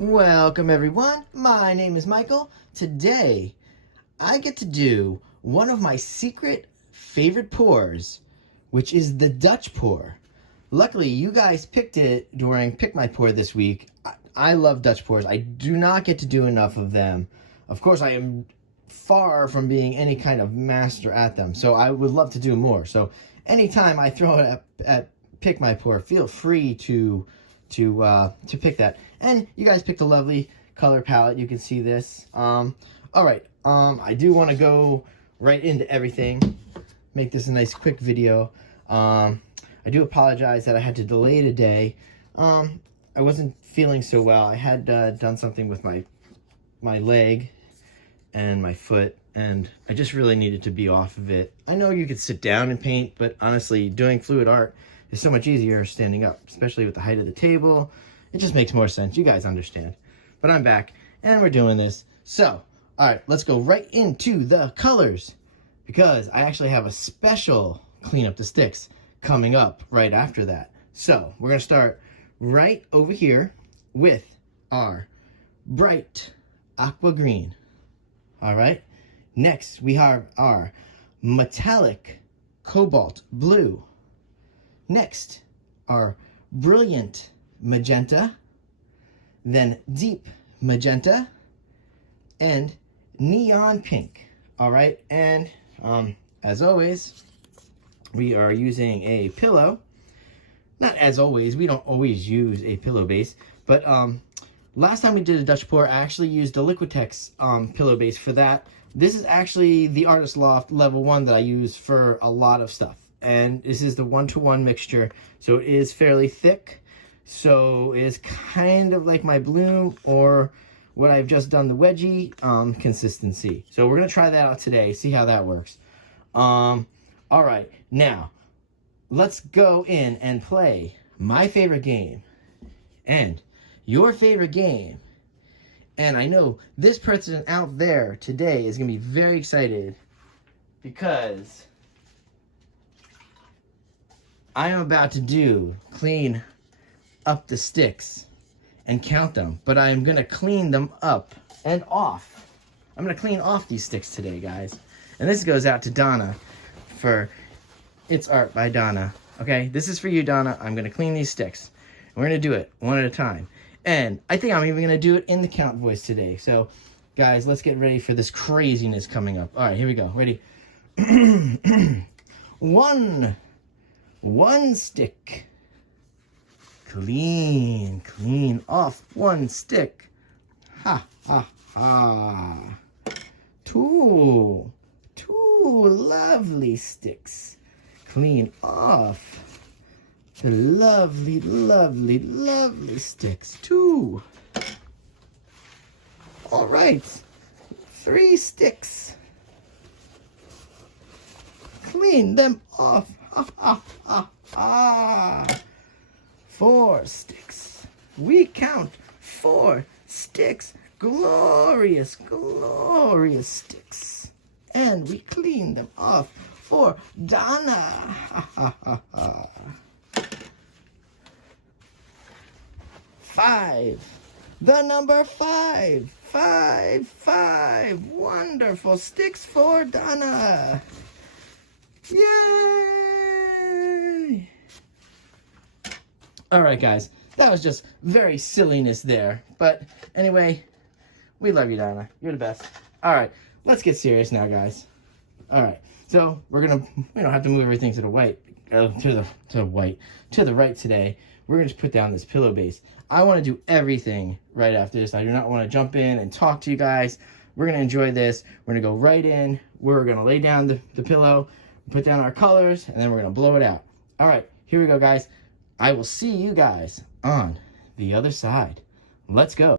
Welcome everyone, my name is Michael. Today, I get to do one of my secret favorite pours, which is the Dutch pour. Luckily, you guys picked it during Pick My Pour this week. I love Dutch pours. I do not get to do enough of them. Of course, I am far from being any kind of master at them, so I would love to do more. So anytime I throw it at Pick My Pour, feel free to pick that. And you guys picked a lovely color palette. You can see this. All right. I do want to go right into everything. Make this a nice quick video. I do apologize that I had to delay today. I wasn't feeling so well. I had done something with my leg and my foot, and I just really needed to be off of it. I know you could sit down and paint, but honestly, doing fluid art is so much easier standing up, especially with the height of the table. It just makes more sense. You guys understand. But I'm back, and we're doing this. So, all right, let's go right into the colors, because I actually have a special clean up the sticks coming up right after that. So, we're going to start right over here with our bright aqua green. All right. Next, we have our metallic cobalt blue. Next, our brilliant magenta, then deep magenta, and neon pink. All right, and as always, we are using a pillow. Not as always, we don't always use a pillow base, but last time we did a Dutch pour, I actually used a Liquitex pillow base for that. This is actually the Artist Loft level 1 that I use for a lot of stuff. And this is the 1-to-1 mixture, so it is fairly thick. So it's kind of like my Bloom or what I've just done, the wedgie consistency. So we're gonna try that out today, see how that works. All right, now let's go in and play my favorite game and your favorite game. And I know this person out there today is gonna be very excited because I am about to clean up the sticks and count them, but I am going to clean them up and off. I'm going to clean off these sticks today, guys. And this goes out to Donna for It's Art by Donna. Okay, this is for you, Donna. I'm going to clean these sticks. We're going to do it one at a time. And I think I'm even going to do it in the count voice today. So, guys, let's get ready for this craziness coming up. All right, here we go. Ready? One stick. Clean off one stick. Ha, ha, ha. Two lovely sticks. Clean off the lovely sticks. 2. All right. 3 sticks. Clean them off. Ha, ha, ha, ha. 4 sticks. We count 4 sticks. Glorious sticks. And we clean them off for Donna. Ha, ha, ha, ha. 5. The number 5. 5. Wonderful sticks for Donna. Yay! All right, guys, that was just very silliness there. But anyway, we love you, Donna. You're the best. All right, let's get serious now, guys. All right, so we don't have to move everything to the right today. We're gonna just put down this pillow base. I want to do everything right after this. I do not want to jump in and talk to you guys. We're gonna enjoy this. We're gonna go right in. We're gonna lay down the pillow, put down our colors, and then we're gonna blow it out. All right, here we go, guys. I will see you guys on the other side. Let's go.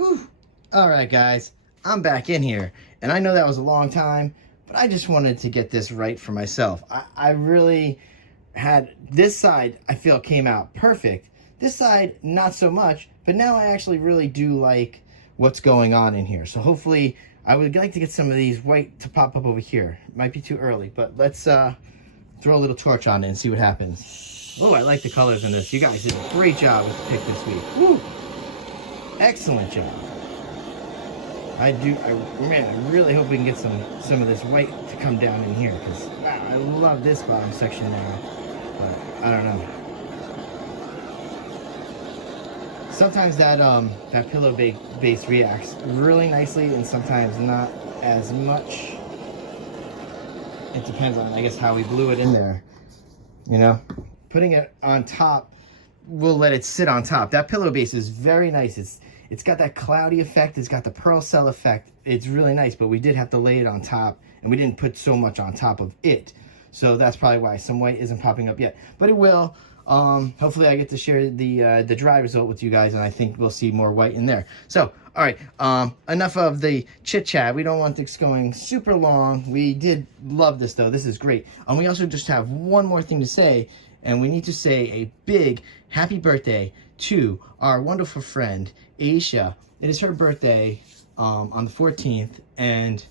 Whew. All right, guys, I'm back in here, and I know that was a long time, but I just wanted to get this right for myself. I really had this side, I feel, came out perfect. This side, not so much, but now I actually really do like what's going on in here. So hopefully, I would like to get some of these white to pop up over here. Might be too early, but let's throw a little torch on it and see what happens. Oh, I like the colors in this. You guys did a great job with the pick this week. Woo! Excellent job. I really hope we can get some of this white to come down in here, because wow, I love this bottom section now, but I don't know. Sometimes that pillow base reacts really nicely, and sometimes not as much. It depends on, I guess, how we blew it in there. You know, putting it on top, we'll let it sit on top. That pillow base is very nice. It's got that cloudy effect. It's got the pearl cell effect. It's really nice, but we did have to lay it on top, and we didn't put so much on top of it. So that's probably why some white isn't popping up yet, but it will. Hopefully I get to share the dry result with you guys, and I think we'll see more white in there. So, all right, enough of the chit chat. We don't want this going super long. We did love this though. This is great. And we also just have one more thing to say, and we need to say a big happy birthday to our wonderful friend Aisha. It is her birthday on the 14th, and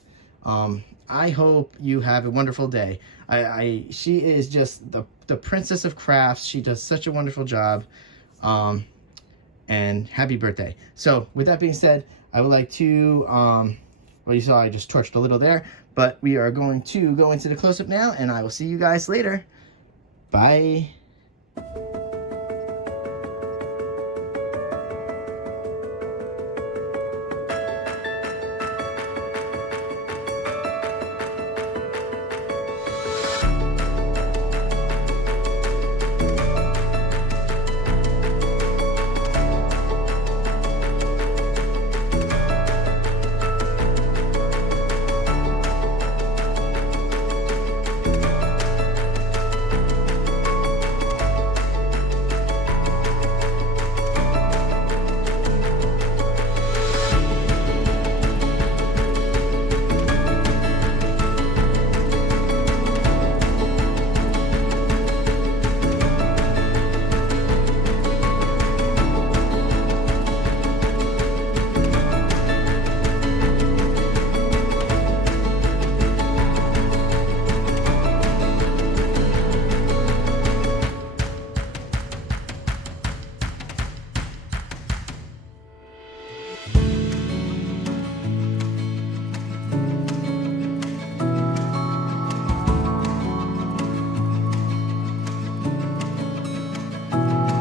I hope you have a wonderful day. She is just the princess of crafts. She does such a wonderful job, and happy birthday. So with that being said, I would like to, well, you saw I just torched a little there, but we are going to go into the close-up now, and I will see you guys later. Bye.